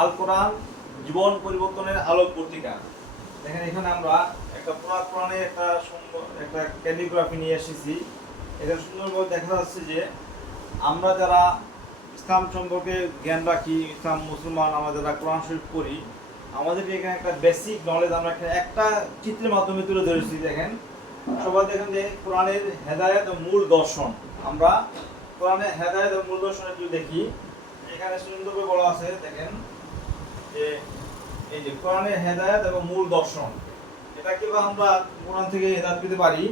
আল কোরআন জীবন পরিবর্তনের আলোক পত্রিকা। দেখেন এখানে আমরা একটা কোরআনের একটা ক্যালিগ্রাফি নিয়ে এসেছি। এটা সুন্দরভাবে দেখা যাচ্ছে যে আমরা যারা ইসলাম সম্পর্কে জ্ঞান রাখি, ইসলাম মুসলমান, আমরা যারা কোরআন শরীফ পড়ি, আমাদেরকে এখানে একটা বেসিক নলেজ আমরা একটা চিত্রের মাধ্যমে তুলে ধরেছি। দেখেন সবাই দেখেন যে কোরআনের হেদায়েত ও মূল দর্শন। আমরা কোরআনের হেদায়েত ও মূল দর্শন একটু দেখি। এখানে সুন্দরভাবে বলা আছে, দেখেন যে এই যে কোরআনের হেদায়েত এবং মূল দর্শন, এটা কিভাবে আমরা কোরআন থেকে হেদায়েত পেতে পারি।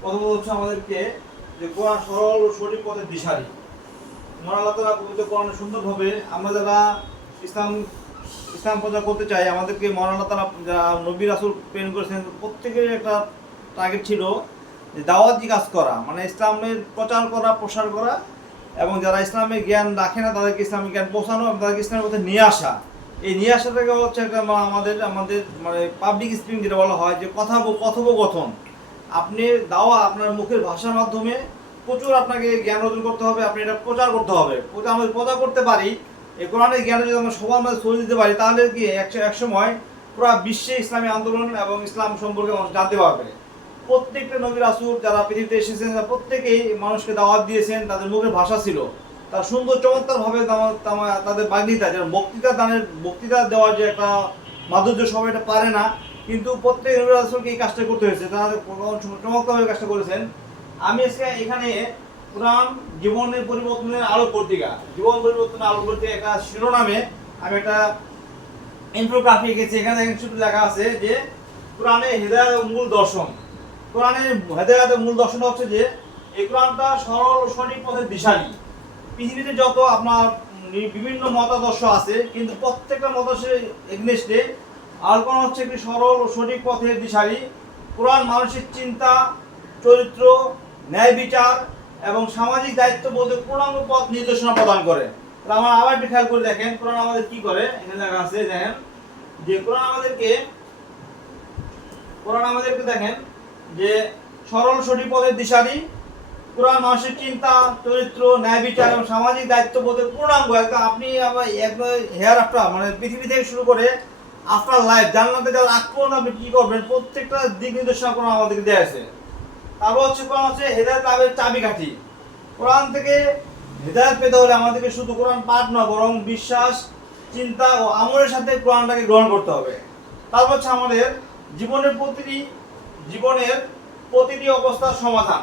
প্রথমত হচ্ছে আমাদেরকে যে কোরআন সরল ও সঠিক পথের দিশারি। মহান আল্লাহ তাআলা পবিত্র কোরআনে সুন্দরভাবে আমরা যারা ইসলাম প্রচার করতে চাই, আমাদেরকে মহান আল্লাহ তাআলা যারা নবী রাসূল প্রেরণ করেছেন, প্রত্যেকের একটা টার্গেট ছিল যে দাওয়াতি কাজ করা, মানে ইসলামের প্রচার করা, প্রসার করা, এবং যারা ইসলামের জ্ঞান রাখে না তাদেরকে ইসলামিক জ্ঞান পৌঁছানো এবং তাদেরকে ইসলামের পথে নিয়ে আসা। এই নিয়ে আসাটাকে হচ্ছে একটা আমাদের মানে পাবলিক স্পিকিং যেটা বলা হয়, যে কথোপকথন। আপনি দাওয়া আপনার মুখের ভাষার মাধ্যমে প্রচুর আপনাকে জ্ঞান অর্জন করতে হবে, আপনি এটা প্রচার করতে হবে। আমরা প্রচার করতে পারি এই কোরআনের জ্ঞানে, যদি আমরা সবার মধ্যে ছড়িয়ে দিতে পারি, তাহলে কি এক সময় পুরো বিশ্বে ইসলামী আন্দোলন এবং ইসলাম সম্পর্কে মানুষ জানতে পারবে। প্রত্যেকটা নবী রাসূল যারা পৃথিবীতে এসেছেন, প্রত্যেকেই মানুষকে দাওয়াত দিয়েছেন, তাদের মুখের ভাষা ছিল, তার সুন্দর চমৎকারভাবে তাদের বাগ্মিতা, যারা বক্তৃতা দেওয়ার যে একটা মাধুর্য, সবাই এটা পারে না, কিন্তু প্রত্যেক নবী রাসূলকে এই কাজটা করতে হয়েছে, তারা চমৎকারভাবে কাজটা করেছেন। আমি আজকে এখানে কোরআন জীবনের পরিবর্তনের আলোক পত্রিকা, জীবন পরিবর্তনের আলোক পত্রিকা একটা শিরোনামে আমি একটা ইনফোগ্রাফি এঁকেছি। এখানে শুধু লেখা আছে যে কোরআনের হেদায়েত ও মূল দর্শন। কোরআনের হেদায়েত ও মূল দর্শন হচ্ছে যে এই কোরআনটা সরল ও সঠিক পথের দিশারি। পৃথিবীতে যত আপনার বিভিন্ন মতাদর্শ আছে, কিন্তু প্রত্যেকটা মতাদর্শের এগনেস্টে আল কোরআন হচ্ছে একটি সরল ও সঠিক পথের দিশারি। কোরআন মানুষের চিন্তা, চরিত্র, ন্যায় বিচার এবং সামাজিক দায়িত্ববোধের পূর্ণাঙ্গ পথ নির্দেশনা প্রদান করে। তাহলে আমরা আবার একটু খেয়াল করে দেখেন কোরআন আমাদের কি করে। এখানে লেখা আছে, দেখেন যে কোরআন আমাদেরকে দেখেন যে সরল সঠিক পথের দিশারি। কোরআন মানুষের চিন্তা, চরিত্র, ন্যায় বিচার এবং সামাজিক দায়িত্ববোধের পূর্ণাঙ্গ। আপনি একবার হেয়ার আফটার, মানে পৃথিবী থেকে শুরু করে আফটার লাইফ, জান্নাতে যাওয়ার আগ পর্যন্ত আপনি কি করবেন, প্রত্যেকটা দিক নির্দেশনা কোরআন আমাদেরকে দেওয়া আছে। তারপর হচ্ছে কোরআন হচ্ছে হেদায়েত লাভের চাবিকাঠি। কোরআন থেকে হেদায়েত পেতে হলে আমাদেরকে শুধু কোরআন পাঠ নয়, বরং বিশ্বাস, চিন্তা ও আমলের সাথে কোরআনটাকে গ্রহণ করতে হবে। তারপর হচ্ছে আমাদের জীবনের প্রতিটি অবস্থার সমাধান।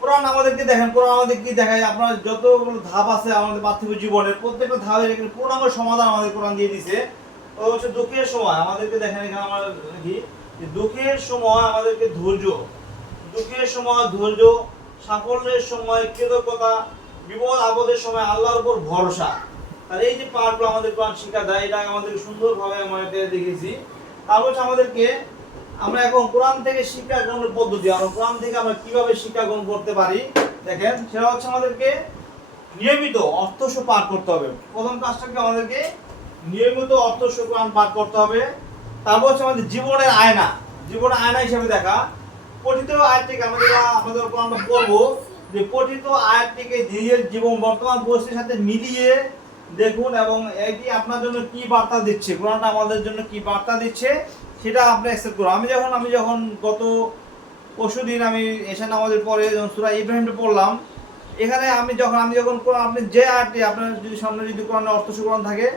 কোরআন আমাদেরকে দেখেন, কোরআন আমাদের কি দেখায়, আপনার যতগুলো ধাপ আছে আমাদের পার্থিব জীবনের, প্রত্যেকটা ধাপের এখানে পূর্ণাঙ্গ সমাধান আমাদের কোরআন দিয়ে দিছে। তো হচ্ছে দুঃখের সময় আমাদেরকে দেখেন, এখানে আমরা লিখি যে দুঃখের সময় আমাদেরকে ধৈর্য, সাফল্যের সময় কৃতজ্ঞতা, বিপদ আপদের সময় আল্লাহর উপর ভরসা। তাহলে এই যে পাঠগুলো আমাদের কোরআন শিক্ষা দেয়, এটা আমাদেরকে সুন্দরভাবে আমরা দেখেছি। তারপর আমাদেরকে আমরা এখন কোরআন থেকে শিক্ষা গ্রহণের পদ্ধতি, আমরা কোরআন থেকে আমরা কিভাবে শিক্ষা গ্রহণ করতে পারি দেখেন, সেটা হচ্ছে আমাদেরকে নিয়মিত অর্থসহ পাঠ করতে হবে। প্রথম কাজটাকে আমাদেরকে নিয়মিত অর্থসহ কোরআন পাঠ করতে হবে। তারপর হচ্ছে আমাদের জীবনের আয়না হিসেবে দেখা। পঠিত আয়াতটিকে আমাদের কোরআনটা পড়বো, যে পঠিত আয়াতটিকে নিজের জীবন বর্তমান পরিস্থিতির সাথে মিলিয়ে দেখুন, এবং এটি আপনার জন্য কি বার্তা দিচ্ছে, কোরআনটা আমাদের জন্য কি বার্তা দিচ্ছে সেটা আপনি অ্যাকসেপ্ট করুন। আমি যখন গত পরশুদিন আমি এশা নামাজের পরে যখন সূরা ইব্রাহিমটা পড়লাম, এখানে আমি যখন আপনি যে আয়াতটি আপনার যদি সামনে যদি কোরআনের অর্থসহ কোরআন থাকে,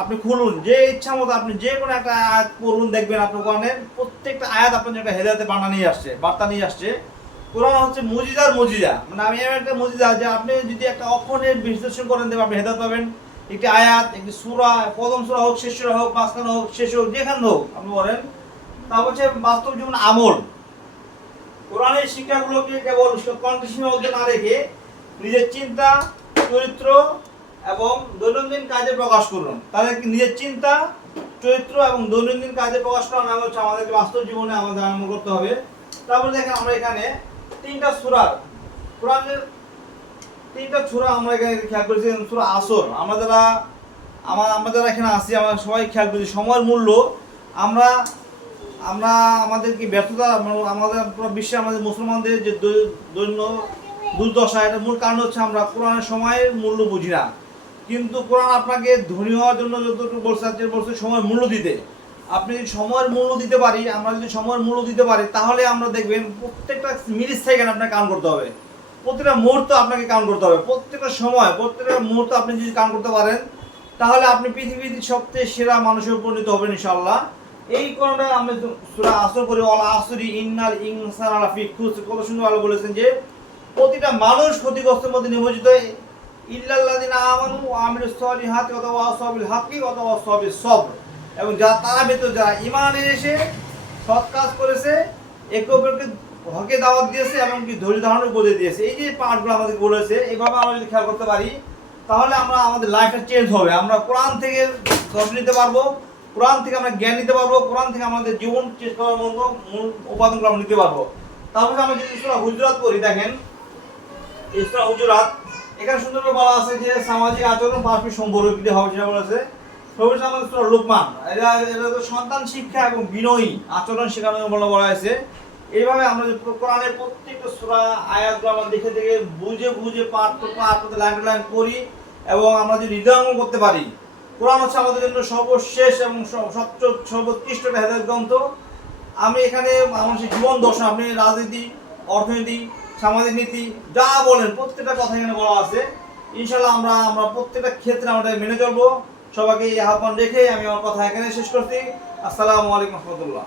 আপনি খুলুন, যে ইচ্ছা মতো আপনি যে কোনো একটা আয়াত পড়ুন, দেখবেন আপনার কোরআনের প্রত্যেকটা আয়াত আপনার একটা হেদায়েতের বার্তা নিয়ে আসছে। কোরআন হচ্ছে মুজিজা, মানে আমি একটা মুজিজা, যে আপনি যদি একটা অক্ষরের বিশ্লেষণ করেন দেবেন আপনি হেদায়েত পাবেন। একটি আয়াত, একটি সূরা, প্রথম সূরা হোক, শেষ সূরা হোক, মাঝখানে হোক, শেষ হোক, যেখানে হোক আপনি বলেন। তারপর হচ্ছে বাস্তব জীবন আমল। কোরআনের শিক্ষাগুলোকে কেবল কন্ডিশনের মধ্যে না রেখে নিজের চিন্তা, চরিত্র এবং দৈনন্দিন কাজে প্রকাশ করুন। তাহলে নিজের চিন্তা, চরিত্র এবং দৈনন্দিন কাজে প্রকাশ করা নাম হচ্ছে আমাদেরকে বাস্তব জীবনে আমাদের আরম্ভ করতে হবে। তারপর দেখেন আমরা এখানে কোরআনের তিনটা সূরা আমরা এখানে খেয়াল করেছি। সূরা আসর, আমরা যারা এখানে আছি আমরা সবাই খেয়াল করেছি সময়ের মূল্য। আমরা আমাদের কি ব্যর্থতা, আমাদের পুরো বিশ্বে আমাদের মুসলমানদের যে দৈন্য দুর্দশা, এটা মূল কারণ হচ্ছে আমরা কোরআনের সময়ের মূল্য বুঝি না। কিন্তু কোরআন আপনাকে ধনী হওয়ার জন্য যতটুকু বলছে বলছে সময় মূল্য দিতে। আপনি যদি সময়ের মূল্য দিতে পারি, আমরা যদি সময়ের মূল্য দিতে পারি, তাহলে আমরা দেখবেন প্রত্যেকটা মিনিট সেকেন্ড আপনাকে কাউন্ট করতে হবে, প্রত্যেকটা মুহূর্ত আপনাকে কাউন্ট করতে হবে, প্রত্যেকটা সময় প্রত্যেকটা মুহূর্ত আপনি যদি কাউন্ট করতে পারেন, তাহলে আপনি পৃথিবীর সবচেয়ে সেরা মানুষের পরিণত হবেন ইনশাআল্লাহ। এই কারণে আমরা সূরা আসর করি, ওয়াল আসরি ইন্নাল ইনসানা লাফি খুসর, কত সুন্দর আলো বলেছেন যে প্রতিটা মানুষ ক্ষতিগ্রস্তের মধ্যে নিমজ্জিত, ইল্লাল্লাযিনা আমানু ওয়া আমিলুস সলিহাতি ওয়া তাওয়াসাউ বিল হাক্কি ওয়া তাওয়াসাউ বিস সবর, এবং তারা ব্যতীত যারা ঈমান এনেছে, সৎ কাজ করেছে, একে অপরকে হকে দাওয়াত দিয়েছে এবং কি ধৈর্য ধারণের উপদেশ দিয়েছে, এই যে পার্টগুলো আমাদেরকে বলেছে, এইভাবে আমরা যদি খেয়াল করতে পারি, তাহলে আমরা আমাদের লাইফটা চেঞ্জ হবে। আমরা কোরআন থেকে ধর্ম নিতে পারবো, কোরআন থেকে আমরা জ্ঞান নিতে পারবো, কোরআন থেকে আমাদের জীবন চেঞ্জ করার মতো মূল উপাদানগুলো আমরা নিতে পারবো। তাহলে আমরা যদি সূরা হুজুরাত পড়ি, দেখেন এই সূরা হুজুরাত, এখানে সুন্দরভাবে বলা আছে যে সামাজিক আচরণ পারস্পরিক সম্পর্ক কি হবে সেটা বলা আছে। সর্বশেষে আমাদের সূরা লুকমান, এটা সন্তান শিক্ষা এবং বিনয়ী আচরণ শেখানোর বলা হয়েছে। এইভাবে আমরা যে কোরআনের প্রত্যেকটা সূরা আয়াতগুলো আমরা দেখে দেখে বুঝে বুঝে পাঠ লাইন লাইন করি এবং আমরা যদি হৃদয়ঙ্গম করতে পারি, কোরআন হচ্ছে আমাদের জন্য সর্বশেষ এবং সর্বোৎকৃষ্ট একটা হেদায়েত গ্রন্থ। আমি এখানে মানুষের জীবন দর্শন, আপনি রাজনীতি, অর্থনীতি, সামাজিক নীতি যা বলেন প্রত্যেকটা কথা এখানে বলা আছে। ইনশাআল্লাহ আমরা প্রত্যেকটা ক্ষেত্রে আমরা মেনে চলবো। সবাইকে এই আহ্বান রেখে আমি আমার কথা এখানে শেষ করছি। আসসালামু আলাইকুম রহমতুল্লাহ।